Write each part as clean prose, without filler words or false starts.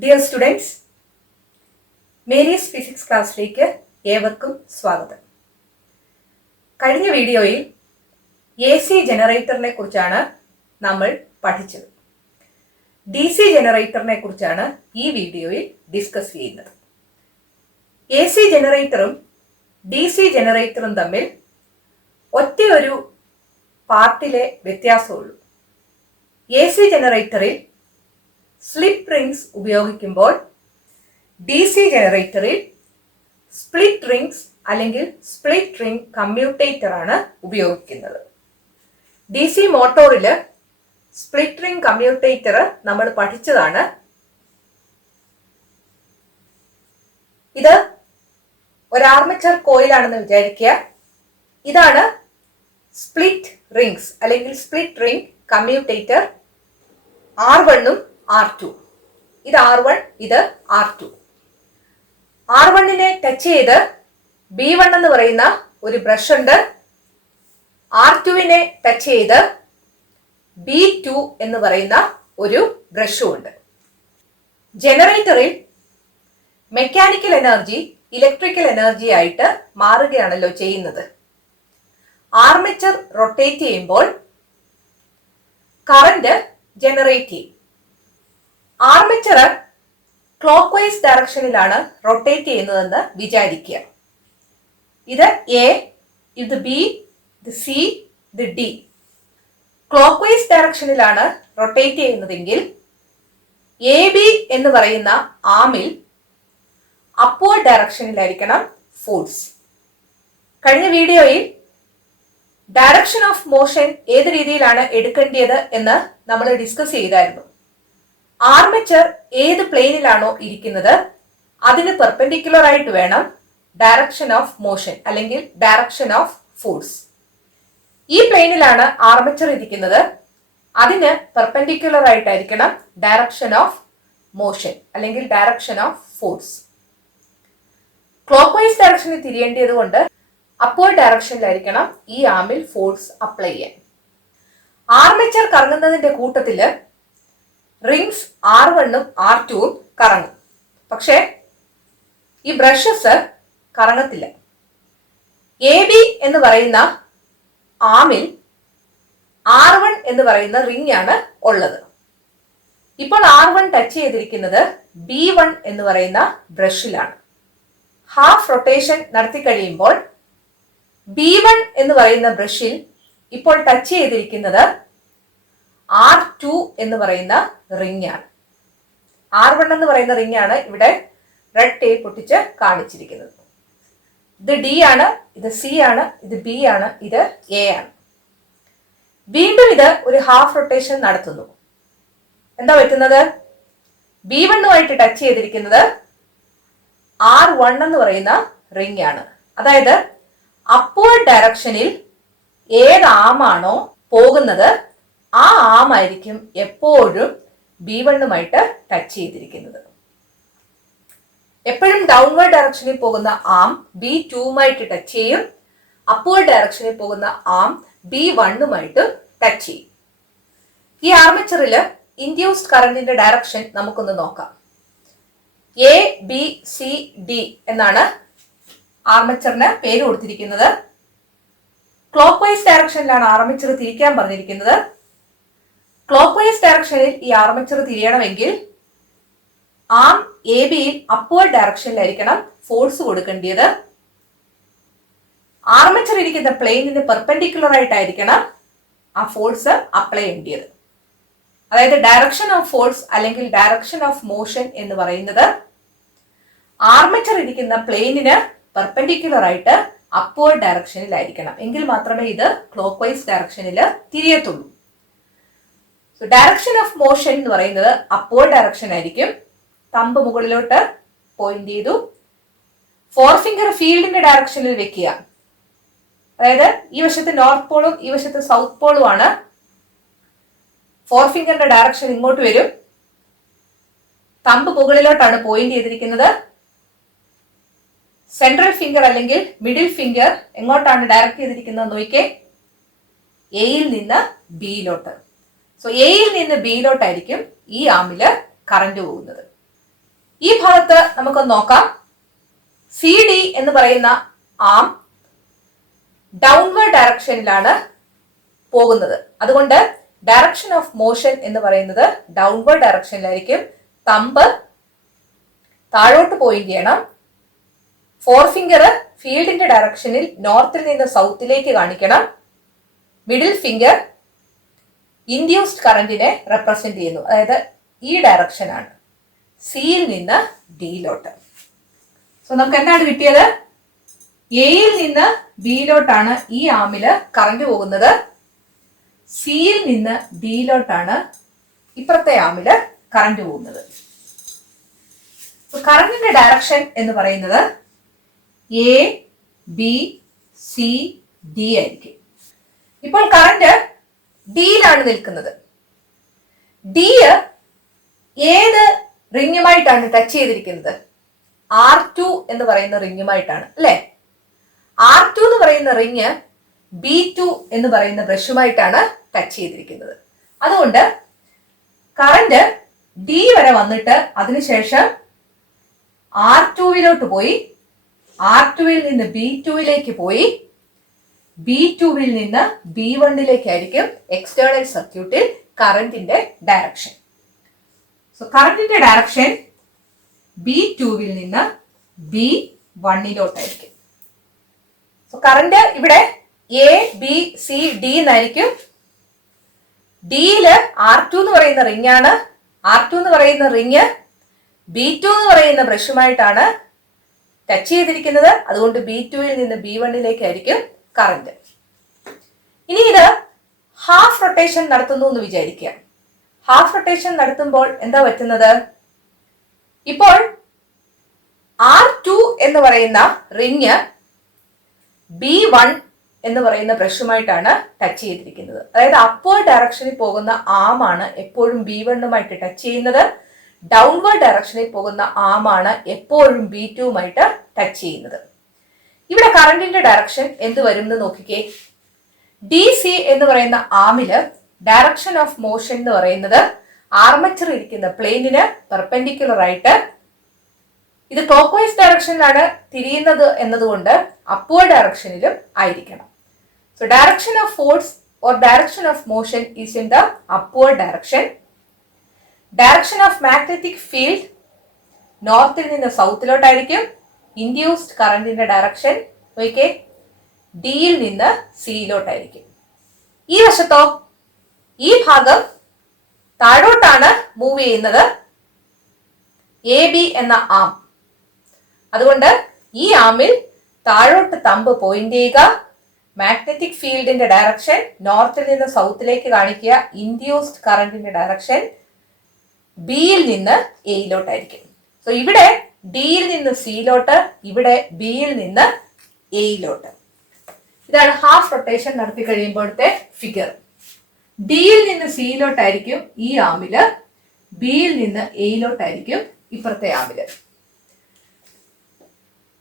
Dear students, Mary's physics ക്ലാസ്സിലേക്ക് ഏവർക്കും സ്വാഗതം. കഴിഞ്ഞ വീഡിയോയിൽ എ സി ജനറേറ്ററിനെ കുറിച്ചാണ് നമ്മൾ പഠിച്ചത്. ഡി സി ജനറേറ്ററിനെ കുറിച്ചാണ് ഈ വീഡിയോയിൽ ഡിസ്കസ് ചെയ്യുന്നത്. എ സി ജനറേറ്ററും ഡി സി ജനറേറ്ററും തമ്മിൽ ഒറ്റയൊരു പാർട്ടിലെ വ്യത്യാസമുള്ളൂ. എ സി ജനറേറ്ററിൽ സ്ലിപ്പ് റിംഗ്സ് ഉപയോഗിക്കുമ്പോൾ ഡി സി ജനറേറ്ററിൽ സ്പ്ലിറ്റ് റിംഗ്സ് അല്ലെങ്കിൽ സ്പ്ലിറ്റ് റിംഗ് കമ്മ്യൂട്ടേറ്റർ ആണ് ഉപയോഗിക്കുന്നത്. ഡി സി മോട്ടോറിൽ സ്പ്ലിറ്റ് റിംഗ് കമ്മ്യൂട്ടേറ്റർ നമ്മൾ പഠിച്ചതാണ്. ഇത് ഒരു ആർമേച്ചർ കോയിലാണെന്ന് വിചാരിക്കുക. ഇതാണ് സ്പ്ലിറ്റ് റിംഗ്സ് അല്ലെങ്കിൽ split ring commutator R1 R2. ഇത് R1, ഇത് R2. R1നെ ടച്ച് ചെയ്ത് B1 എന്ന് പറയുന്ന ഒരു ബ്രഷ് ഉണ്ട്. R2വിനെ ടച്ച് ചെയ്ത് B2 എന്ന് പറയുന്ന ഒരു ബ്രഷും ഉണ്ട്. ജനറേറ്ററിൽ മെക്കാനിക്കൽ എനർജി ഇലക്ട്രിക്കൽ എനർജി ആയിട്ട് മാറുകയാണല്ലോ ചെയ്യുന്നത്. ആർമേച്ചർ റൊട്ടേറ്റ് ചെയ്യുമ്പോൾ കറന്റ് ജനറേറ്റ് ചെയ്യും. ആർമേച്ചർ ക്ലോക്ക് വൈസ് ഡയറക്ഷനിലാണ് റൊട്ടേറ്റ് ചെയ്യുന്നതെന്ന് വിചാരിക്കുക. ഇത് എ, ഇത് ബി, ഇത് സി, ഇത് ഡി. ക്ലോക്ക് വൈസ് ഡയറക്ഷനിലാണ് റൊട്ടേറ്റ് ചെയ്യുന്നതെങ്കിൽ എ ബി എന്ന് പറയുന്ന ആമിൽ അപ്വേർഡ് ഡയറക്ഷനിലായിരിക്കണം ഫോഴ്സ്. കഴിഞ്ഞ വീഡിയോയിൽ ഡയറക്ഷൻ ഓഫ് മോഷൻ ഏത് രീതിയിലാണ് എടുക്കേണ്ടത് എന്ന് നമ്മൾ ഡിസ്കസ് ചെയ്തായിരുന്നു. ആർമേച്ചർ ഏത് പ്ലെയിനിലാണോ ഇരിക്കുന്നത് അതിന് പെർപെൻഡിക്കുലർ ആയിട്ട് വേണം ഡയറക്ഷൻ ഓഫ് മോഷൻ അല്ലെങ്കിൽ ഡയറക്ഷൻ ഓഫ് ഫോഴ്സ്. ഈ പ്ലെയിനിലാണ് ആർമേച്ചർ ഇരിക്കുന്നത്, അതിന് പെർപെൻഡിക്കുലർ ആയിട്ടായിരിക്കണം ഡയറക്ഷൻ ഓഫ് മോഷൻ അല്ലെങ്കിൽ direction of force. Clock vice ഡയറക്ഷനിൽ തിരിയേണ്ടത് കൊണ്ട് അപ്വേർഡ് ഡയറക്ഷനിലായിരിക്കണം ഈ ആമിൽ ഫോഴ്സ് അപ്ലൈ ചെയ്യാൻ. ആർമേച്ചർ കറങ്ങുന്നതിന്റെ കൂട്ടത്തില് റിംഗ്സ് R1ഉം R2ഉം കറങ്ങും. പക്ഷെ ഈ ബ്രഷസ് കറങ്ങത്തില്ല. എ ബി എന്ന് പറയുന്ന ആമിൽ R1 എന്ന് പറയുന്ന റിംഗ് ആണ് ഉള്ളത്. ഇപ്പോൾ R1 ടച്ച് ചെയ്തിരിക്കുന്നത് B1 എന്ന് പറയുന്ന ബ്രഷിലാണ്. ഹാഫ് റൊട്ടേഷൻ നടത്തി കഴിയുമ്പോൾ B1 എന്ന് പറയുന്ന ബ്രഷിൽ ഇപ്പോൾ ടച്ച് ചെയ്തിരിക്കുന്നത് R2 എന്ന് പറയുന്ന റിംഗ് ആണ്. R1 എന്ന് പറയുന്ന റിംഗ് ആണ് ഇവിടെ റെഡ് ടേപ്പ് ഒട്ടിച്ച് കാണിച്ചിരിക്കുന്നത്. ഇത് D ആണ്, ഇത് C ആണ്, ഇത് B ആണ്, ഇത് A ആണ്. വീണ്ടും ഇത് ഒരു ഹാഫ് റൊട്ടേഷൻ നടത്തുന്നു. എന്താ പറ്റുന്നത്? B1ഉമായിട്ട് ടച്ച് ചെയ്തിരിക്കുന്നത് R1 എന്ന് പറയുന്ന റിംഗ് ആണ്. അതായത് അപ്വേർഡ് ഡയറക്ഷനിൽ ഏത് ആമാണോ പോകുന്നത് ആ ആമായിരിക്കും എപ്പോഴും B1ഉമായിട്ട് ടച്ച് ചെയ്തിരിക്കുന്നത്. എപ്പോഴും ഡൗൺവേർഡ് ഡയറക്ഷനിൽ പോകുന്ന ആം B2ഉമായിട്ട് ടച്ച് ചെയ്യും. അപ്വേർഡ് ഡയറക്ഷനിൽ പോകുന്ന ആം B1ഉമായിട്ട് ടച്ച് ചെയ്യും. ഈ ആർമേച്ചറിൽ ഇൻഡ്യൂസ്ഡ് കറന്റിന്റെ ഡയറക്ഷൻ നമുക്കൊന്ന് നോക്കാം. എ ബി സി ഡി എന്നാണ് ആർമേച്ചറിന് പേര് കൊടുത്തിരിക്കുന്നത്. ക്ലോക്ക് വൈസ് ഡയറക്ഷനിലാണ് ആർമേച്ചർ തിരിക്കാൻ പറഞ്ഞിരിക്കുന്നത്. ക്ലോക്ക് വൈസ് ഡയറക്ഷനിൽ ഈ ആർമേച്ചർ തിരിയണമെങ്കിൽ ആം എ ബിയിൽ അപ്വേർഡ് ഡയറക്ഷനിലായിരിക്കണം ഫോഴ്സ് കൊടുക്കേണ്ടത്. ആർമേച്ചർ ഇരിക്കുന്ന പ്ലെയിനിന് പെർപെൻഡിക്കുലർ ആയിട്ടായിരിക്കണം ആ ഫോഴ്സ് അപ്ലൈ ചെയ്യേണ്ടത്. അതായത് ഡയറക്ഷൻ ഓഫ് ഫോഴ്സ് അല്ലെങ്കിൽ ഡയറക്ഷൻ ഓഫ് മോഷൻ എന്ന് പറയുന്നത് ആർമേച്ചർ ഇരിക്കുന്ന പ്ലെയിനിന് പെർപെൻഡിക്കുലർ ആയിട്ട് അപ്വേർഡ് ഡയറക്ഷനിലായിരിക്കണം. എങ്കിൽ മാത്രമേ ഇത് ക്ലോക്ക് വൈസ് ഡയറക്ഷനിൽ തിരിയത്തുള്ളൂ. സോ ഡയറക്ഷൻ ഓഫ് മോഷൻ എന്ന് പറയുന്നത് അപ്വേർഡ് ഡയറക്ഷൻ ആയിരിക്കും. തമ്പ് മുകളിലോട്ട് പോയിന്റ് ചെയ്തു, ഫോർ ഫിംഗർ ഫീൽഡിന്റെ ഡയറക്ഷനിൽ വെക്കുക. അതായത് ഈ വശത്ത് നോർത്ത് പോളും ഈ വശത്ത് സൗത്ത് പോളും ആണ്. ഫോർ ഫിംഗറിന്റെ ഡയറക്ഷൻ ഇങ്ങോട്ട് വരും. തമ്പ് മുകളിലോട്ടാണ് പോയിന്റ് ചെയ്തിരിക്കുന്നത്. സെൻട്രൽ ഫിംഗർ അല്ലെങ്കിൽ മിഡിൽ ഫിംഗർ എങ്ങോട്ടാണ് ഡയറക്റ്റ് ചെയ്തിരിക്കുന്നത് നോക്കിക്കേ, എയിൽ നിന്ന് ബിയിലോട്ട്. സോ എയിൽ നിന്ന് ബിയിലോട്ടായിരിക്കും ഈ ആമില് കറന്റ് പോകുന്നത്. ഈ ഭാഗത്ത് നമുക്കൊന്ന് നോക്കാം. സി ഡി എന്ന് പറയുന്ന ആം ഡൗൺവേർഡ് ഡയറക്ഷനിലാണ് പോകുന്നത്. അതുകൊണ്ട് ഡയറക്ഷൻ ഓഫ് മോഷൻ എന്ന് പറയുന്നത് ഡൗൺവേർഡ് ഡയറക്ഷനിലായിരിക്കും. തമ്പ് താഴോട്ട് പോയിന്റ് ചെയ്യണം. ഫോർ ഫിംഗർ ഫീൽഡിന്റെ ഡയറക്ഷനിൽ നോർത്തിൽ നിന്ന് സൗത്തിലേക്ക് കാണിക്കണം. മിഡിൽ ഫിംഗർ ഇൻഡ്യൂസ്ഡ് കറന്റിനെ റെപ്രസെന്റ് ചെയ്യുന്നു. അതായത് ഈ ഡയറക്ഷൻ ആണ്, സിയിൽ നിന്ന് ഡിയിലോട്ട്. സോ നമുക്ക് എന്താണ് കിട്ടിയത്? എയിൽ നിന്ന് ബിയിലോട്ടാണ് ഈ ആമില് കറന്റ് പോകുന്നത്. സിയിൽ നിന്ന് ഡിയിലോട്ടാണ് ഇപ്പുറത്തെ ആമില് കറന്റ് പോകുന്നത്. കറന്റിന്റെ ഡയറക്ഷൻ എന്ന് പറയുന്നത് എ ബി സി ഡി ആയിരിക്കും. ഇപ്പോൾ കറന്റ് ഡിയിലാണ് നിൽക്കുന്നത്. ഡി ഏത് റിങ്ങുമായിട്ടാണ് ടച്ച് ചെയ്തിരിക്കുന്നത്? R2 എന്ന് പറയുന്ന റിങ്ങുമായിട്ടാണ്, അല്ലെ? R2 എന്ന് പറയുന്ന റിങ് B2 എന്ന് പറയുന്ന ബ്രഷുമായിട്ടാണ് ടച്ച് ചെയ്തിരിക്കുന്നത്. അതുകൊണ്ട് കറന്റ് ഡി വരെ വന്നിട്ട് അതിനുശേഷം R2വിലോട്ട് പോയി, R2വിൽ നിന്ന് B2വിലേക്ക് പോയി, B2വിൽ നിന്ന് B1ലേക്കായിരിക്കും എക്സ്റ്റേണൽ സർക്യൂട്ടിൽ കറന്റിന്റെ ഡയറക്ഷൻ. സോ കറന്റിന്റെ ഡയറക്ഷൻ B2വിൽ നിന്ന് B1ലോട്ടായിരിക്കും. സോ കറന്റ് ഇവിടെ എ ബി സി ഡി എന്നായിരിക്കും. ഡിയില് R2 എന്ന് പറയുന്ന റിംഗ് ആണ്. R2 എന്ന് പറയുന്ന റിംഗ് B2 എന്ന് പറയുന്ന ബ്രഷുമായിട്ടാണ് ടച്ച് ചെയ്തിരിക്കുന്നത്. അതുകൊണ്ട് B2വിൽ നിന്ന് B1ലേക്കായിരിക്കും കറന്റ്. ഇനി ഇത് ഹാഫ് റൊട്ടേഷൻ നടത്തുന്നു എന്ന് വിചാരിക്കുക. ഹാഫ് റൊട്ടേഷൻ നടത്തുമ്പോൾ എന്താ പറ്റുന്നത്? ഇപ്പോൾ R2 എന്ന് പറയുന്ന റിങ് B1 എന്ന് പറയുന്ന ബ്രഷുമായിട്ടാണ് ടച്ച് ചെയ്തിരിക്കുന്നത്. അതായത് അപ്വേർഡ് ഡയറക്ഷനിൽ പോകുന്ന ആമാണ് എപ്പോഴും B1ഉമായിട്ട് ടച്ച് ചെയ്യുന്നത്. ഡൗൺവേർഡ് ഡയറക്ഷനിൽ പോകുന്ന ആമാണ് എപ്പോഴും B2ഉമായിട്ട് ടച്ച് ചെയ്യുന്നത്. ഇവിടെ കറന്റിന്റെ ഡയറക്ഷൻ എന്ത് വരും എന്ന് നോക്കിക്കേ. ഡി സി എന്ന് പറയുന്ന ആമില് ഡയറക്ഷൻ ഓഫ് മോഷൻ എന്ന് പറയുന്നത് ആർമച്ചർ ഇരിക്കുന്ന പ്ലെയിനിന് പെർപെൻഡിക്കുലർ ആയിട്ട് ഇത് ക്ലോക്ക് വൈസ് ഡയറക്ഷനിലാണ് തിരിയുന്നത് എന്നതുകൊണ്ട് അപ്വേർഡ് ഡയറക്ഷനിലും ആയിരിക്കണം. So direction of force or direction of motion is in the upward direction. Direction of magnetic field നോർത്തിൽ നിന്ന് സൗത്തിലോട്ടായിരിക്കും. ഇൻഡ്യൂസ്ഡ് കറന്റിന്റെ ഡയറക്ഷൻ നോക്കിക്കേ, ഡിയിൽ നിന്ന് സിയിലോട്ടായിരിക്കും. ഈ വശത്തോ ഈ ഭാഗം താഴോട്ടാണ് മൂവ് ചെയ്യുന്നത്, എ ബി എന്ന ആം. അതുകൊണ്ട് ഈ ആമിൽ താഴോട്ട് തമ്പ് പോയിന്റ് ചെയ്യുക. മാഗ്നറ്റിക് ഫീൽഡിന്റെ ഡയറക്ഷൻ നോർത്തിൽ നിന്ന് സൗത്തിലേക്ക് കാണിക്കുക. ഇൻഡ്യൂസ്ഡ് കറന്റിന്റെ ഡയറക്ഷൻ ബിയിൽ നിന്ന് എയിലോട്ടായിരിക്കും. സോ ഇവിടെ ഡിയിൽ നിന്ന് സിയിലോട്ട്, ഇവിടെ ബിയിൽ നിന്ന് എയിലോട്ട്. ഇതാണ് ഹാഫ് റൊട്ടേഷൻ നടത്തി കഴിയുമ്പോഴത്തെ ഫിഗർ. ഡിയിൽ നിന്ന് സിയിലോട്ടായിരിക്കും ഈ ആമില്, ബിയിൽ നിന്ന് എയിലോട്ടായിരിക്കും ഇപ്പുറത്തെ ആമില്.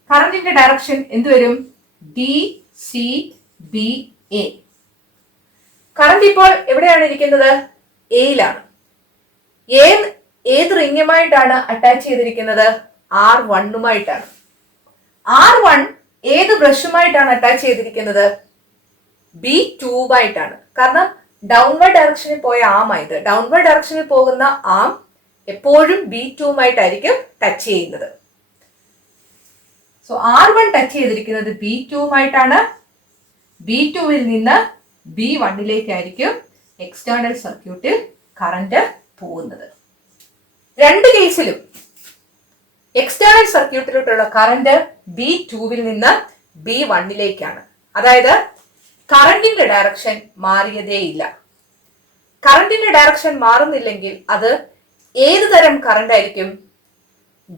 കറന്റിന്റെ ഡയറക്ഷൻ എന്ത് വരും? D C B A. Current ഇപ്പോൾ എവിടെയാണ് ഇരിക്കുന്നത്? എയിലാണ്. ഏത് റിങ്ങുമായിട്ടാണ് അറ്റാച്ച് ചെയ്തിരിക്കുന്നത്? R1ഉമായിട്ടാണ്. R1 ഏത് ബ്രഷുമായിട്ടാണ് അറ്റാച്ച് ചെയ്തിരിക്കുന്നത്? B2ഉമായിട്ടാണ്. കാരണം ഡൗൺവേർഡ് ഡയറക്ഷനിൽ പോയ ആമായത്. ഡൗൺവേർഡ് ഡയറക്ഷനിൽ പോകുന്ന ആം എപ്പോഴും B2ഉമായിട്ടായിരിക്കും ടച്ച് ചെയ്യുന്നത്. സോ R1 ടച്ച് ചെയ്തിരിക്കുന്നത് B2ഉമായിട്ടാണ്. B2വിൽ നിന്ന് B1ലേക്കായിരിക്കും എക്സ്റ്റേണൽ സർക്യൂട്ടിൽ കറന്റ് പോകുന്നത്. രണ്ട് കേസിലും എക്സ്റ്റേണൽ സർക്യൂട്ടിലോട്ടുള്ള കറന്റ് B2വിൽ നിന്ന് B1ലേക്കാണ്. അതായത് കറന്റിന്റെ ഡയറക്ഷൻ മാറിയതേയില്ല. കറന്റിന്റെ ഡയറക്ഷൻ മാറുന്നില്ലെങ്കിൽ അത് ഏത് തരം കറന്റ് ആയിരിക്കും?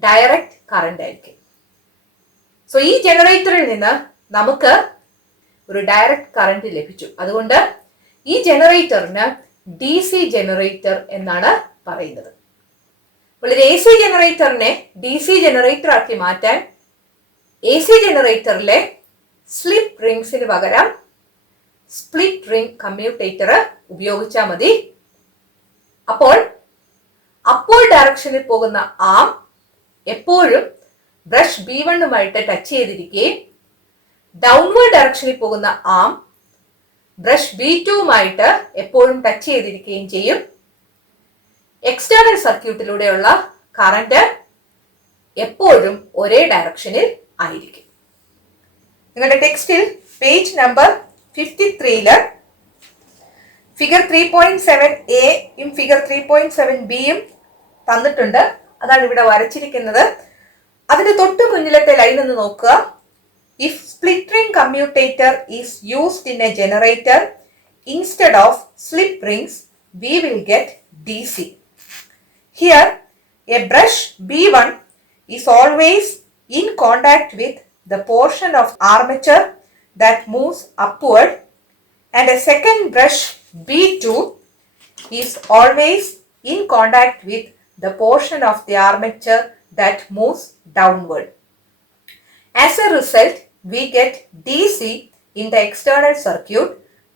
ഡയറക്റ്റ് കറന്റ് ആയിരിക്കും. സോ ഈ ജനറേറ്ററിൽ നിന്ന് നമുക്ക് ഒരു ഡയറക്റ്റ് കറന്റ് ലഭിച്ചു. അതുകൊണ്ട് ഈ ജനറേറ്ററിന് ഡി സി ജനറേറ്റർ എന്നാണ് പറയുന്നത്. അപ്പോൾ എ സി ജനറേറ്ററിനെ ഡി സി ജനറേറ്റർ ആക്കി മാറ്റാൻ എ സി ജനറേറ്ററിലെ സ്ലിപ്പ് റിംഗ്സിന് പകരം സ്പ്ലിറ്റ് റിംഗ് കമ്മ്യൂട്ടേറ്റർ ഉപയോഗിച്ചാൽ മതി. അപ്പോൾ അപ്വേർഡ് ഡയറക്ഷനിൽ പോകുന്ന ആം എപ്പോഴും ബ്രഷ് B1 ടച്ച് ചെയ്തിരിക്കുകയും ഡൗൺവേർഡ് ഡയറക്ഷനിൽ പോകുന്ന ആം ബ്രഷ് B2 എപ്പോഴും ടച്ച് ചെയ്തിരിക്കുകയും ചെയ്യും. എക്സ്റ്റേണൽ സർക്യൂട്ടിലൂടെയുള്ള കറന്റ് എപ്പോഴും ഒരേ ഡയറക്ഷനിൽ ആയിരിക്കും. നിങ്ങളുടെ ടെക്സ്റ്റിൽ page number 53 figure 3.7a figure 3.7bയും തന്നിട്ടുണ്ട്. അതാണ് ഇവിടെ വരച്ചിരിക്കുന്നത്. അതിന്റെ തൊട്ടു മുന്നിലത്തെ ലൈൻ ഒന്ന് നോക്കുക. If split ring commutator is used in A generator instead of slip rings we will get DC. Here a brush B1 is always in contact with the portion of armature that moves upward, and a second brush B2 is always in contact with the portion of the armature that moves downward. As a result, we get DC in the external circuit,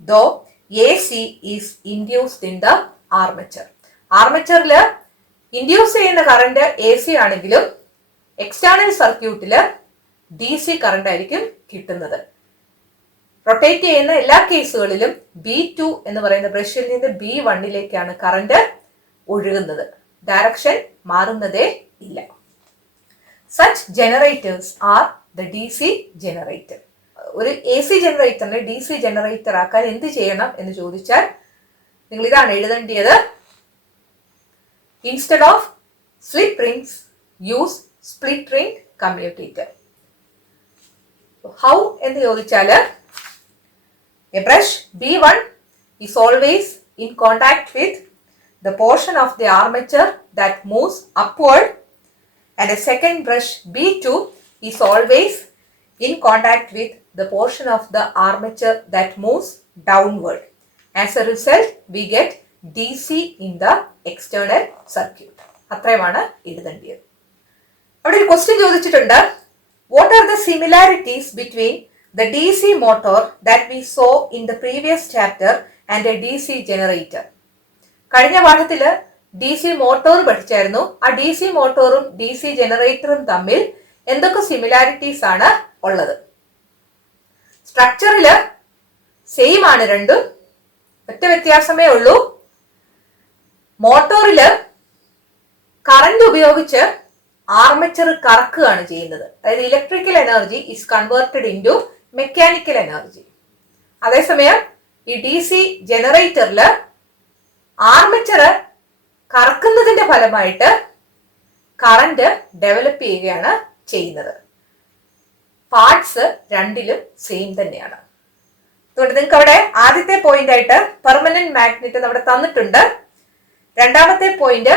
though AC is induced in the armature. Armature induce ചെയ്യുന്ന current AC ആണെങ്കിലും external സർക്യൂട്ടില് DC current ആയിരിക്കും കിട്ടുന്നത്. Rotate ചെയ്യുന്ന എല്ലാ കേസുകളിലും B2 എന്ന് പറയുന്ന ബ്രഷിൽ നിന്ന് B1 കറണ്ട് ഒഴുകുന്നത്. ഡയറക്ഷൻ മാറുന്നതേ ഇല്ല. Such generators are the DC generator. ഒരു AC ജനറേറ്ററിനെ DC ജനറേറ്റർ ആക്കാൻ എന്ത് ചെയ്യണം എന്ന് ചോദിച്ചാൽ നിങ്ങൾ ഇതാണ് എഴുതേണ്ടത്. Instead of slip rings, use split ring commutator. How എന്ന് ചോദിച്ചാൽ a brush B1 is always in contact with the portion of the armature that moves upward, and a second brush B2 is always in contact with the portion of the armature that moves downward. As a result, we get DC in the external circuit. അത്രയുമാണ് എഴുതേണ്ടത്. അവിടെ ഒരു question ചോദിച്ചിട്ടുണ്ട്. What are the similarities between the DC motor that we saw in the previous chapter and a DC generator? കഴിഞ്ഞ പാഠത്തില് DC motor പഠിച്ചായിരുന്നു. ആ DC മോട്ടോറും DC ജനറേറ്ററും തമ്മിൽ എന്തൊക്കെ similarities ആണ് ഉള്ളത്? സ്ട്രക്ചറില് സെയിം ആണ് രണ്ടും. ഒറ്റ വ്യത്യാസമേ ഉള്ളൂ. മോട്ടോറില് കറന്റ് ഉപയോഗിച്ച് ആർമേച്ചർ കറക്കുകയാണ് ചെയ്യുന്നത്. അതായത് electrical energy is converted into mechanical energy. അതേസമയം ഈ DC ജനറേറ്ററില് ആർമേച്ചർ കറക്കുന്നതിന്റെ ഫലമായിട്ട് കറന്റ് ഡെവലപ്പ് ചെയ്യുകയാണ് ചെയ്യുന്നത്. പാർട്സ് രണ്ടിലും സെയിം തന്നെയാണ്. അതുകൊണ്ട് നിങ്ങൾക്ക് അവിടെ ആദ്യത്തെ പോയിന്റ് ആയിട്ട് പെർമനന്റ് മാഗ്നറ്റ് നമ്മുടെ തന്നിട്ടുണ്ട്. രണ്ടാമത്തെ പോയിന്റ്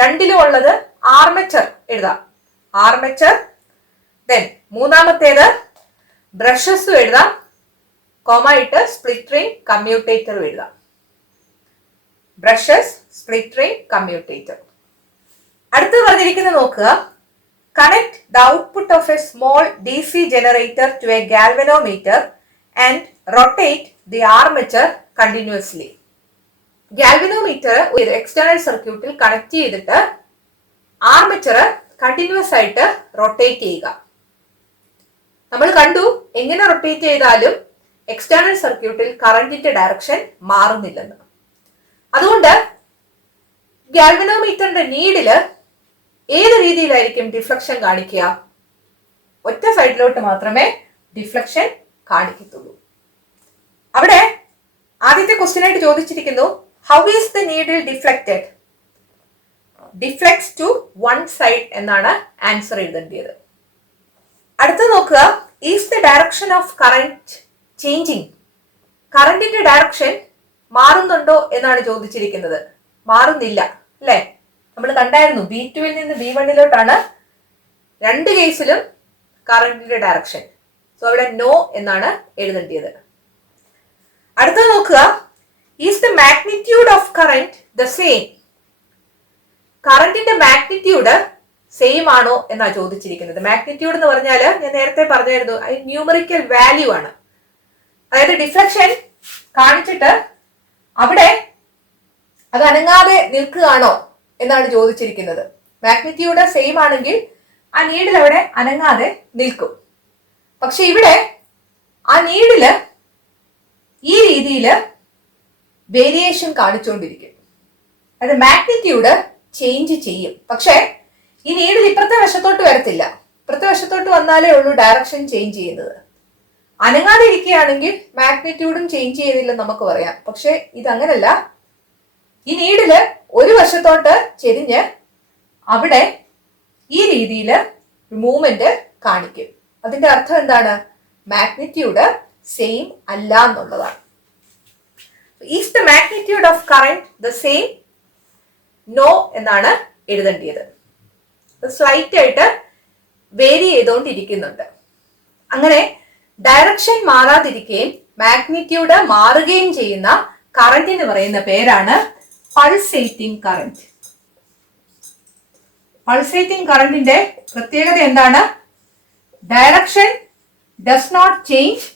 രണ്ടിലും ഉള്ളത് ആർമേച്ചർ എഴുതാം. ആർമേച്ചർ. ദെൻ മൂന്നാമത്തേത് ബ്രഷസും എഴുതാം. കോമയിട്ട് സ്പ്ലിറ്റ് റിംഗ് കമ്മ്യൂട്ടേറ്റർ എഴുതാം. Brushes, split ring, commutator. അടുത്ത് പറഞ്ഞിരിക്കുന്നത് നോക്കുക. Connect the output of A small DC generator to a galvanometer and rotate the armature continuously. Galvanometer ഒരു എക്സ്റ്റേണൽ സർക്യൂട്ടിൽ കണക്ട് ചെയ്തിട്ട് ആർമേച്ചർ കണ്ടിന്യൂസ് ആയിട്ട് റൊട്ടേറ്റ് ചെയ്യുക. നമ്മൾ കണ്ടു എങ്ങനെ റൊട്ടേറ്റ് ചെയ്താലും എക്സ്റ്റേണൽ സർക്യൂട്ടിൽ കറന്റിന്റെ ഡയറക്ഷൻ മാറുന്നില്ലെന്ന്. അതുകൊണ്ട് ഗാൽവനോമീറ്ററിന്റെ നീഡില് ഏത് രീതിയിലായിരിക്കും ഡിഫ്ലക്ഷൻ കാണിക്കുക? ഒറ്റ സൈഡിലോട്ട് മാത്രമേ ഡിഫ്ലക്ഷൻ കാണിക്കത്തുള്ളൂ. അവിടെ ആദ്യത്തെ ക്വസ്റ്റ്യൻ ആയിട്ട് ചോദിച്ചിരിക്കുന്നു, how is the needle deflected? Deflects to one side എന്നാണ് ആൻസർ എഴുതേണ്ടത്. അടുത്ത നോക്കുക, is the direction of current changing? കറന്റിന്റെ ഡയറക്ഷൻ മാറുന്നുണ്ടോ എന്നാണ് ചോദിച്ചിരിക്കുന്നത്. മാറുന്നില്ല അല്ലെ? നമ്മൾ കണ്ടായിരുന്നു B2 നിന്ന് B1 രണ്ട് കേസിലും കറന്റിന്റെ ഡയറക്ഷൻ. സോ അവിടെ നോ എന്നാണ് എഴുതേണ്ടത്. അടുത്തത് നോക്കുക, is the magnitude of current the same? കറന്റിന്റെ മാഗ്നിറ്റ്യൂഡ് സെയിം ആണോ എന്നാണ് ചോദിച്ചിരിക്കുന്നത്. മാഗ്നിറ്റ്യൂഡ് എന്ന് പറഞ്ഞാൽ ഞാൻ നേരത്തെ പറഞ്ഞായിരുന്നു, അത് ന്യൂമറിക്കൽ വാല്യൂ ആണ്. അതായത് ഡിഫ്ലക്ഷൻ കാണിച്ചിട്ട് അവിടെ അത് അനങ്ങാതെ നിൽക്കുകയാണോ എന്നാണ് ചോദിച്ചിരിക്കുന്നത്. മാഗ്നിറ്റ്യൂഡ് സെയിം ആണെങ്കിൽ ആ നീഡിൽ അവിടെ അനങ്ങാതെ നിൽക്കും. പക്ഷെ ഇവിടെ ആ നീഡില് ഈ രീതിയിൽ വേരിയേഷൻ കാണിച്ചുകൊണ്ടിരിക്കും. അത് മാഗ്നിറ്റ്യൂഡ് ചേഞ്ച് ചെയ്യും. പക്ഷെ ഈ നീഡിൽ ഇപ്പുറത്തെ വശത്തോട്ട് വരത്തില്ല. ഇപ്പുറത്തെ വശത്തോട്ട് വന്നാലേ ഉള്ളൂ ഡയറക്ഷൻ ചേഞ്ച് ചെയ്യുന്നത്. അനങ്ങാതെ ഇരിക്കുകയാണെങ്കിൽ മാഗ്നിറ്റ്യൂഡും ചേഞ്ച് ചെയ്യുന്നില്ലെന്ന് നമുക്ക് പറയാം. പക്ഷെ ഇതങ്ങനല്ല. ഈ നീഡില് ഒരു വശത്തോട്ട് ചെരിഞ്ഞ് അവിടെ ഈ രീതിയിൽ മൂവ്മെന്റ് കാണിക്കും. അതിന്റെ അർത്ഥം എന്താണ്? മാഗ്നിറ്റ്യൂഡ് സെയിം അല്ല എന്നുള്ളതാണ്. Is the magnitude of current the same? No എന്നാണ് എഴുതേണ്ടത്. സ്ലൈറ്റ് ആയിട്ട് വേരി ചെയ്തുകൊണ്ടിരിക്കുന്നുണ്ട്. അങ്ങനെ ഡയറക്ഷൻ മാറാതിരിക്കുകയും മാഗ്നിറ്റ്യൂഡ് മാറുകയും ചെയ്യുന്ന കറന്റിന് പറയുന്ന പേരാണ് പൾസേറ്റിംഗ് കറന്റ്. പൾസേറ്റിംഗ് കറന്റിന്റെ പ്രത്യേകത എന്താണ്? Direction does not change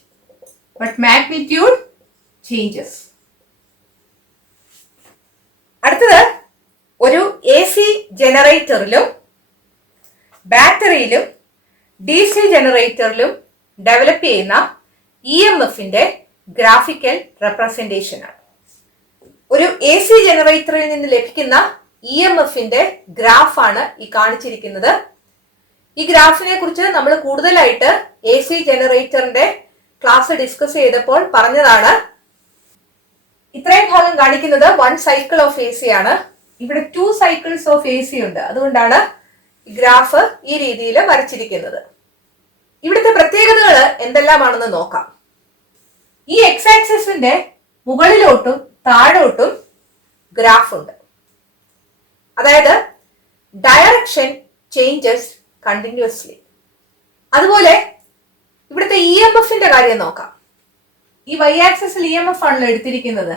but magnitude changes. അടുത്തത്, ഒരു എ സി ജനറേറ്ററിലും ബാറ്ററിയിലും ഡി സി ജനറേറ്ററിലും ഡെവലപ്പ് ചെയ്യുന്ന ഇ എം എഫിന്റെ ഗ്രാഫിക്കൽ റെപ്രസെന്റേഷൻ ആണ്. ഒരു എ സി ജനറേറ്ററിൽ നിന്ന് ലഭിക്കുന്ന ഇ എം എഫിന്റെ ഗ്രാഫാണ് ഈ കാണിച്ചിരിക്കുന്നത്. ഈ ഗ്രാഫിനെ കുറിച്ച് നമ്മൾ കൂടുതലായിട്ട് എ സി ജനറേറ്ററിന്റെ ക്ലാസ് ഡിസ്കസ് ചെയ്തപ്പോൾ പറഞ്ഞതാണ്. ഇത്രയും ഭാഗം കാണിക്കുന്നത് 1 സൈക്കിൾ ഓഫ് എ സി ആണ്. ഇവിടെ 2 സൈക്കിൾസ് ഓഫ് എ സി ഉണ്ട്. അതുകൊണ്ടാണ് ഗ്രാഫ് ഈ രീതിയിൽ വരച്ചിരിക്കുന്നത്. ഇവിടുത്തെ പ്രത്യേകതകൾ എന്തെല്ലാമാണെന്ന് നോക്കാം. ഈ എക്സ് ആക്സിസിന്റെ മുകളിലോട്ടും താഴോട്ടും ഗ്രാഫ് ഉണ്ട്. അതായത് ഡയറക്ഷൻ ചേഞ്ചസ് കണ്ടിന്യൂസ്ലി. അതുപോലെ ഇവിടുത്തെ ഇ എം എഫിന്റെ കാര്യം നോക്കാം. ഈ വൈ ആക്സിസിൽ ഇ എം എഫ് ആണല്ലോ എടുത്തിരിക്കുന്നത്.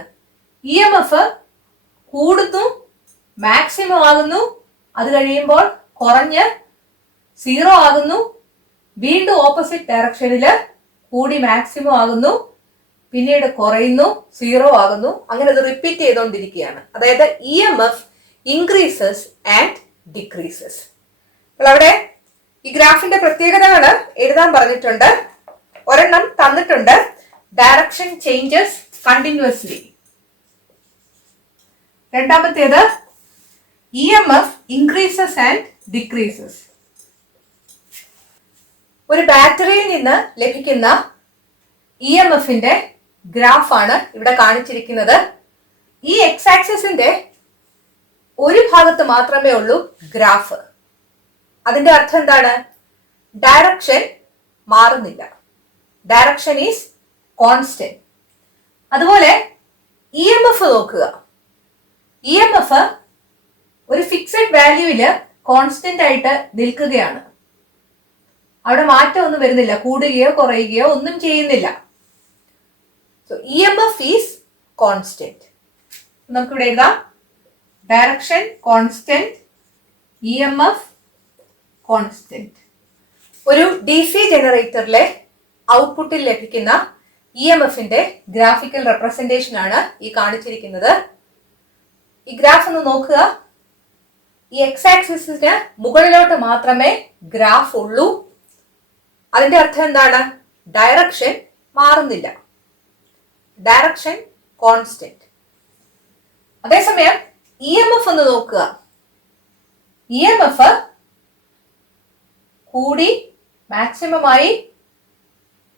ഇ എം എഫ് കൂടുന്നു, മാക്സിമം ആകുന്നു, അത് കഴിയുമ്പോൾ കുറഞ്ഞ് 0 ആകുന്നു, വീണ്ടും ഓപ്പോസിറ്റ് ഡയറക്ഷനില് കൂടി മാക്സിമം ആകുന്നു, പിന്നീട് കുറയുന്നു, 0 ആകുന്നു. അങ്ങനെ അത് റിപ്പീറ്റ് ചെയ്തുകൊണ്ടിരിക്കുകയാണ്. അതായത് E M F increases and decreases. അപ്പോൾ അവിടെ ഈ ഗ്രാഫിന്റെ പ്രത്യേകതകൾ എഴുതാൻ പറഞ്ഞിട്ടുണ്ട്. ഒരെണ്ണം തന്നിട്ടുണ്ട്, ഡയറക്ഷൻ ചേഞ്ചസ് കണ്ടിന്യൂസ്ലി. രണ്ടാമത്തേത് E M F increases and decreases. ഒരു ബാറ്ററിയിൽ നിന്ന് ലഭിക്കുന്ന ഇ എം എഫിന്റെ ഗ്രാഫാണ് ഇവിടെ കാണിച്ചിരിക്കുന്നത്. ഈ എക്സ് ആക്സിസിന്റെ ഒരു ഭാഗത്ത് മാത്രമേ ഉള്ളൂ ഗ്രാഫ്. അതിന്റെ അർത്ഥം എന്താണ്? ഡയറക്ഷൻ മാറുന്നില്ല. Direction is constant. അതുപോലെ ഇ എം എഫ് നോക്കുക. ഇ എം എഫ് ഒരു ഫിക്സഡ് വാല്യൂവില് കോൺസ്റ്റന്റ് ആയിട്ട് നിൽക്കുകയാണ്. അവിടെ മാറ്റം ഒന്നും വരുന്നില്ല, കൂടുകയോ കുറയുകയോ ഒന്നും ചെയ്യുന്നില്ല. So E M F is constant. നമുക്കിവിടെ എഴുതാം, direction constant, E M F constant. ഒരു ഡി സി ജനറേറ്ററിലെ ഔട്ട്പുട്ടിൽ ലഭിക്കുന്ന ഇ എം എഫിന്റെ ഗ്രാഫിക്കൽ റെപ്രസെന്റേഷൻ ആണ് ഈ കാണിച്ചിരിക്കുന്നത്. ഈ ഗ്രാഫ് ഒന്ന് നോക്കുക. ഈ എക്സ് ആക്സിസിന് മുകളിലോട്ട് മാത്രമേ ഗ്രാഫ് ഉള്ളൂ. അതിന്റെ അർത്ഥം എന്താണ്? ഡയറക്ഷൻ മാറുന്നില്ല, ഡയറക്ഷൻ കോൺസ്റ്റന്റ്. അതേസമയം ഇ എം എഫ് ഒന്ന് നോക്കുക. ഇ എം എഫ് കൂടി മാക്സിമം ആയി,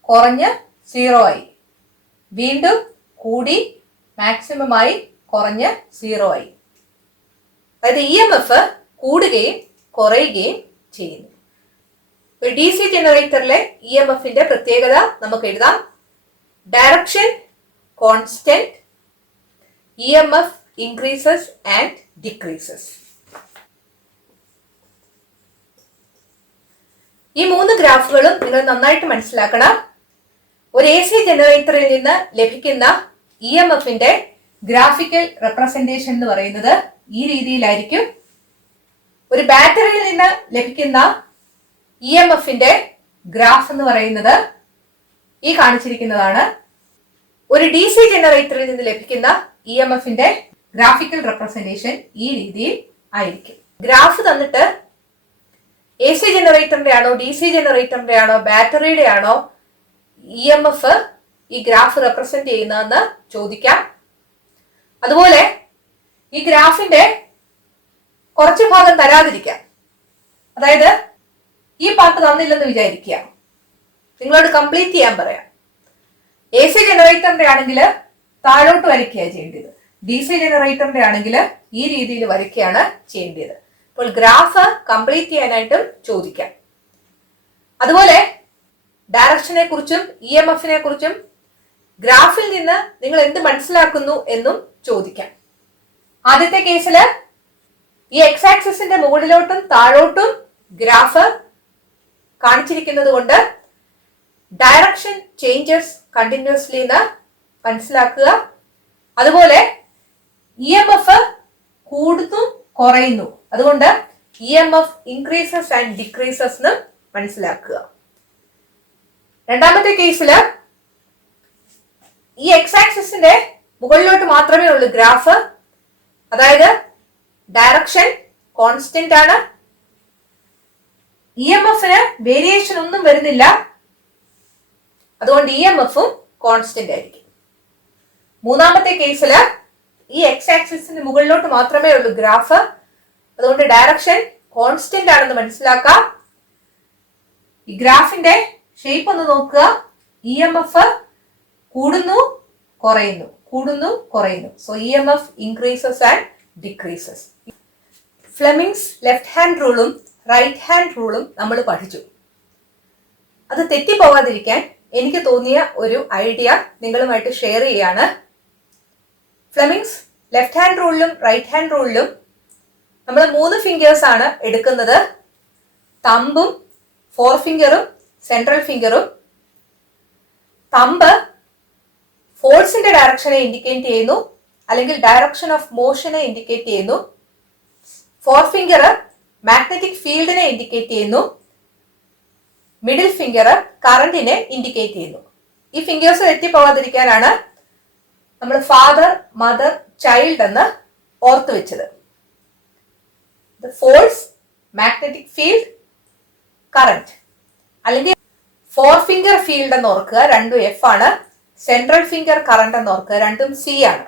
കുറഞ്ഞ് 0 ആയി, വീണ്ടും കൂടി മാക്സിമം ആയി, കുറഞ്ഞ് 0 ആയി. അതായത് ഇ എം എഫ് കൂടുകയും കുറയുകയും ചെയ്യുന്നു. ഡി സി ജനറേറ്ററിലെ ഇ എം എഫിന്റെ പ്രത്യേകത നമുക്ക് എഴുതാം, direction constant, E M F increases and decreases. ഈ 3 ഗ്രാഫുകളും നിങ്ങൾ നന്നായിട്ട് മനസ്സിലാക്കണം. ഒരു എ സി ജനറേറ്ററിൽ നിന്ന് ലഭിക്കുന്ന ഇ എം എഫിന്റെ ഗ്രാഫിക്കൽ റെപ്രസെന്റേഷൻ എന്ന് പറയുന്നത് ഈ രീതിയിലായിരിക്കും. ഒരു ബാറ്ററിയിൽ നിന്ന് ലഭിക്കുന്ന ഇ എം എഫിന്റെ ഗ്രാഫ് എന്ന് പറയുന്നത് ഈ കാണിച്ചിരിക്കുന്നതാണ്. ഒരു ഡി സി ജനറേറ്ററിൽ നിന്ന് ലഭിക്കുന്ന ഇ എം എഫിന്റെ ഗ്രാഫിക്കൽ റെപ്രസെന്റേഷൻ ഈ രീതിയിൽ ആയിരിക്കും. ഗ്രാഫ് തന്നിട്ട് AC ജനറേറ്ററിന്റെ ആണോ DC ജനറേറ്ററിന്റെ ആണോ ബാറ്ററിയുടെ ആണോ EMF ഈ ഗ്രാഫ് റെപ്രസെന്റ് ചെയ്യുന്നതെന്ന് ചോദിക്കാം. അതുപോലെ ഈ ഗ്രാഫിന്റെ കുറച്ച് ഭാഗം തരാതിരിക്കാം. അതായത് ഈ പാർട്ട് തന്നില്ലെന്ന് വിചാരിക്കുക, നിങ്ങളോട് കംപ്ലീറ്റ് ചെയ്യാൻ പറയാം. AC ജനറേറ്ററിന്റെ ആണെങ്കിൽ താഴോട്ട് വരയ്ക്കുകയാണ് ചെയ്യേണ്ടത്, DC ജനറേറ്ററിന്റെ ആണെങ്കിൽ ഈ രീതിയിൽ വരയ്ക്കുകയാണ് ചെയ്യേണ്ടത്. അപ്പോൾ ഗ്രാഫ് കംപ്ലീറ്റ് ചെയ്യാനായിട്ടും ചോദിക്കാം. അതുപോലെ ഡയറക്ഷനെ കുറിച്ചും EMF-നെ കുറിച്ചും ഗ്രാഫിൽ നിന്ന് നിങ്ങൾ എന്ത് മനസ്സിലാക്കുന്നു എന്നും ചോദിക്കാം. ആദ്യത്തെ കേസില് ഈ എക്സ് ആക്സിസിന്റെ മുകളിലോട്ടും താഴോട്ടും ഗ്രാഫ് കാണിച്ചിരിക്കുന്നത് കൊണ്ട് ഡയറക്ഷൻ ചേഞ്ചസ് കണ്ടിന്യൂസ്ലി എന്ന് മനസ്സിലാക്കുക. അതുപോലെ EMF കൂടുന്നു കുറയുന്നു, അതുകൊണ്ട് EMF ഇൻക്രീസസ് ആൻഡ് ഡിക്രീസസ് എന്ന് മനസ്സിലാക്കുക. രണ്ടാമത്തെ കേസില് ഈ എക്സ് ആക്സിസിന്റെ മുകളിലോട്ട് മാത്രമേ ഉള്ളൂ ഗ്രാഫ്, അതായത് ഡയറക്ഷൻ കോൺസ്റ്റന്റ് ആണ്, EMF-ന് വേരിയേഷൻ ഒന്നും വരുന്നില്ല, അതുകൊണ്ട് EMF-ഉം കോൺസ്റ്റന്റ് ആയിരിക്കും. മൂന്നാമത്തെ കേസില് ഈ എക്സ് ആക്സിസിന് മുകളിലോട്ട് മാത്രമേ ഉള്ളൂ ഗ്രാഫ്, അതുകൊണ്ട് ഡയറക്ഷൻ കോൺസ്റ്റന്റ് ആണെന്ന് മനസ്സിലാക്കാം. ഈ ഗ്രാഫിന്റെ ഷേപ്പ് ഒന്ന് നോക്കുക, EMF കൂടുന്നു കുറയുന്നു, കൂടുന്നു കുറയുന്നു. So EMF increases and decreases. Fleming's left hand റൂളും റൈറ്റ് ഹാൻഡ് റൂളും നമ്മൾ പഠിച്ചു. അത് തെറ്റിപ്പോവാതിരിക്കാൻ എനിക്ക് തോന്നിയ ഒരു ഐഡിയ നിങ്ങളുമായിട്ട് ഷെയർ ചെയ്യാണ്. ഫ്ലെമിങ്സ് ലെഫ്റ്റ് ഹാൻഡ് റൂളിലും റൈറ്റ് ഹാൻഡ് റൂളിലും നമ്മൾ 3 ഫിംഗേഴ്സ് ആണ് എടുക്കുന്നത്, തമ്പും ഫോർ ഫിംഗറും സെൻട്രൽ ഫിംഗറും. തമ്പ് ഫോഴ്സിന്റെ ഡയറക്ഷനെ ഇൻഡിക്കേറ്റ് ചെയ്യുന്നു, അല്ലെങ്കിൽ ഡയറക്ഷൻ ഓഫ് മോഷനെ ഇൻഡിക്കേറ്റ് ചെയ്യുന്നു. ഫോർ ഫിംഗർ മാഗ്നറ്റിക് ഫീൽഡിനെ ഇൻഡിക്കേറ്റ് ചെയ്യുന്നു. മിഡിൽ ഫിംഗർ കറന്റിനെ ഇൻഡിക്കേറ്റ് ചെയ്യുന്നു. ഈ ഫിംഗേഴ്സ് തെറ്റിപ്പോവാതിരിക്കാനാണ് നമ്മൾ ഫാദർ മദർ ചൈൽഡ് എന്ന് ഓർത്തു വെച്ചത്. Force, magnetic field, current. അല്ലെങ്കിൽ ഫോർ ഫിംഗർ ഫീൽഡ് എന്ന് ഓർക്കുക, രണ്ടും F ആണ്. സെൻട്രൽ ഫിംഗർ കറന്റ് എന്ന് ഓർക്കുക, രണ്ടും C ആണ്.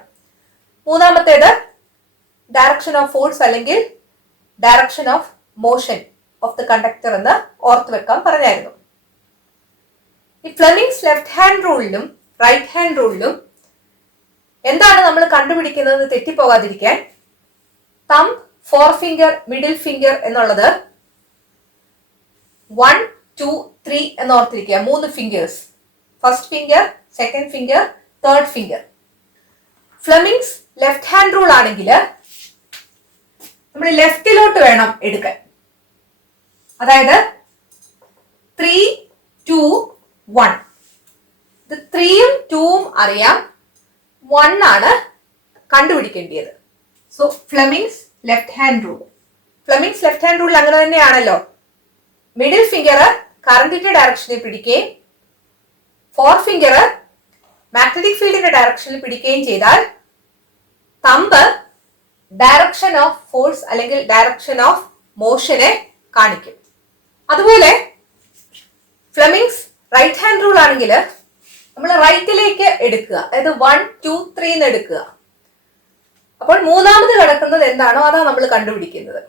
മൂന്നാമത്തേത് ഡയറക്ഷൻ ഓഫ് ഫോഴ്സ് അല്ലെങ്കിൽ direction of motion of the conductor എന്ന് ഓർത്ത് വെക്കാൻ പറഞ്ഞായിരുന്നു. ഈ ഫ്ലെമിങ്സ് ലെഫ്റ്റ് ഹാൻഡ് റൂളിലും റൈറ്റ് ഹാൻഡ് റൂളിലും എന്താണ് നമ്മൾ കണ്ടുപിടിക്കുന്നത് തെറ്റിപ്പോകാതിരിക്കാൻ? Thumb, forefinger, middle finger എന്നുള്ളത് 1, 2, 3 എന്ന് ഓർത്തിരിക്കുക. 3 fingers, first finger, second finger, third finger. Fleming's left hand rule ആണെങ്കിൽ നമ്മൾ ലെഫ്റ്റിലോട്ട് വേണം എടുക്കാൻ. അതായത് 3, 2, 1. ഇത് 3ഉം 2ഉം അറിയാം, 1 ആണ് കണ്ടുപിടിക്കേണ്ടത്. So Fleming's left hand rule. Fleming's left hand rule അങ്ങനെ തന്നെയാണല്ലോ. മിഡിൽ ഫിംഗർ കറന്റിന്റെ ഡയറക്ഷനിൽ പിടിക്കുകയും ഫോർ ഫിംഗർ മാഗ്നറ്റിക് ഫീൽഡിന്റെ ഡയറക്ഷനിൽ പിടിക്കുകയും ചെയ്താൽ തമ്പ് ഡയറക്ഷൻ ഓഫ് ഫോഴ്സ് അല്ലെങ്കിൽ ഡയറക്ഷൻ ഓഫ് മോഷനെ കാണിക്കും. അതുപോലെ ഫ്ലെമിങ്സ് റൈറ്റ് ഹാൻഡ് റൂൾ ആണെങ്കിൽ നമ്മൾ റൈറ്റിലേക്ക് എടുക്കുക, അതായത് 1, 2, 3 എന്ന് എടുക്കുക. അപ്പോൾ മൂന്നാമത് കിടക്കുന്നത് എന്താണോ അതാണ് നമ്മൾ കണ്ടുപിടിക്കുന്നത്.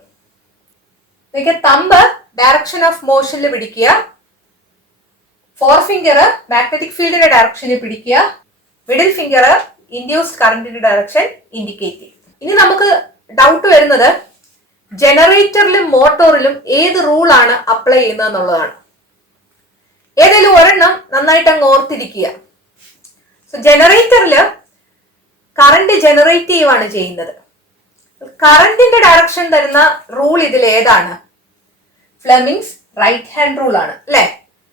തമ്പ് ഡയറക്ഷൻ ഓഫ് മോഷനിൽ പിടിക്കുക, ഫോർ ഫിംഗർ മാഗ്നറ്റിക് ഫീൽഡിന്റെ ഡയറക്ഷനിൽ പിടിക്കുക, മിഡിൽ ഫിംഗർ ഇൻഡ്യൂസ്ഡ് കറന്റിന്റെ ഡയറക്ഷൻ ഇൻഡിക്കേറ്റ് ചെയ്യും. ഇനി നമുക്ക് ഡൗട്ട് വരുന്നത് ജനറേറ്ററിലും മോട്ടോറിലും ഏത് റൂളാണ് അപ്ലൈ ചെയ്യുന്നത് എന്നുള്ളതാണ്. ഏതെങ്കിലും ഒരെണ്ണം നന്നായിട്ട് അങ്ങ് ഓർത്തിരിക്കുക. സോ ജനറേറ്ററിൽ കറന്റ് ജനറേറ്റ് ചെയ്യുവാണ് ചെയ്യുന്നത്. കറന്റിന്റെ ഡയറക്ഷൻ തരുന്ന റൂൾ ഇതിൽ ഏതാണ്? ഫ്ലെമിങ്സ് റൈറ്റ് ഹാൻഡ് റൂൾ ആണ് അല്ലെ?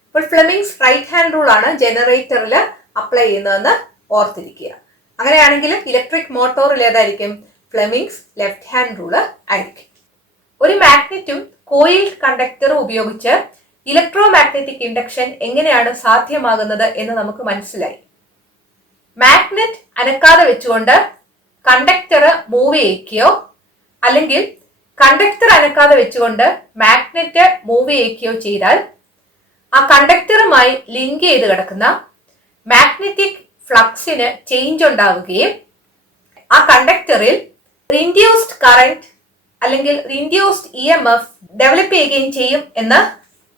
അപ്പോൾ ഫ്ലെമിങ്സ് റൈറ്റ് ഹാൻഡ് റൂൾ ആണ് ജനറേറ്ററിൽ അപ്ലൈ ചെയ്യുന്നതെന്ന് ഓർത്തിരിക്കുക. അങ്ങനെയാണെങ്കിൽ ഇലക്ട്രിക് മോട്ടോറിൽ ഏതായിരിക്കും? ഫ്ലെമിങ്സ് ലെഫ്റ്റ് ഹാൻഡ് റൂൾ ആയിരിക്കും. ഒരു മാഗ്നറ്റും കോയിൽ കണ്ടക്ടറും ഉപയോഗിച്ച് ഇലക്ട്രോ മാഗ്നറ്റിക് ഇൻഡക്ഷൻ എങ്ങനെയാണ് സാധ്യമാകുന്നത് എന്ന് നമുക്ക് മനസ്സിലായി. മാഗ്നറ്റ് അനക്കാതെ വെച്ചുകൊണ്ട് കണ്ടക്ടർ മൂവ് ചെയ്യിക്കുകയോ അല്ലെങ്കിൽ കണ്ടക്ടർ അനക്കാതെ വെച്ചുകൊണ്ട് മാഗ്നറ്റ് മൂവ് ചെയ്യിക്കുകയോ ചെയ്താൽ ആ കണ്ടക്ടറുമായി ലിങ്ക് ചെയ്ത് കിടക്കുന്ന മാഗ്നറ്റിക് ഫ്ലക്സിന് ചേഞ്ച് ഉണ്ടാവുകയും ആ കണ്ടക്ടറിൽ ഇൻഡ്യൂസ്ഡ് കറന്റ് അല്ലെങ്കിൽ ഇൻഡ്യൂസ്ഡ് EMF ഡെവലപ്പ് ചെയ്യുകയും ചെയ്യും എന്ന്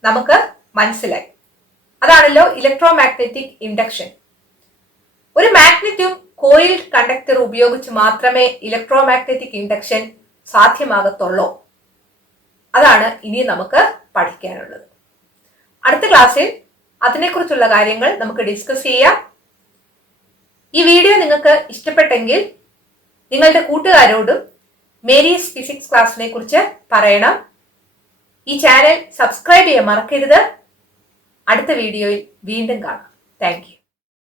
നമുക്ക് മനസ്സിലായി. അതാണല്ലോ ഇലക്ട്രോ മാഗ്നറ്റിക് ഇൻഡക്ഷൻ. ഒരു മാഗ്നറ്റും കോയിൽഡ് കണ്ടക്ടർ ഉപയോഗിച്ച് മാത്രമേ ഇലക്ട്രോ മാഗ്നറ്റിക് ഇൻഡക്ഷൻ സാധ്യമാകത്തുള്ളൂ. അതാണ് ഇനി നമുക്ക് പഠിക്കാനുള്ളത്. അടുത്ത ക്ലാസ്സിൽ അതിനെക്കുറിച്ചുള്ള കാര്യങ്ങൾ നമുക്ക് ഡിസ്കസ് ചെയ്യാം. ഈ വീഡിയോ നിങ്ങൾക്ക് ഇഷ്ടപ്പെട്ടെങ്കിൽ നിങ്ങളുടെ കൂട്ടുകാരോടും മേരീസ് ഫിസിക്സ് ക്ലാസ്സിനെ കുറിച്ച് പറയണം. ഈ ചാനൽ സബ്സ്ക്രൈബ് ചെയ്യാൻ മറക്കരുത്. അടുത്ത വീഡിയോയിൽ വീണ്ടും കാണാം. Thank you.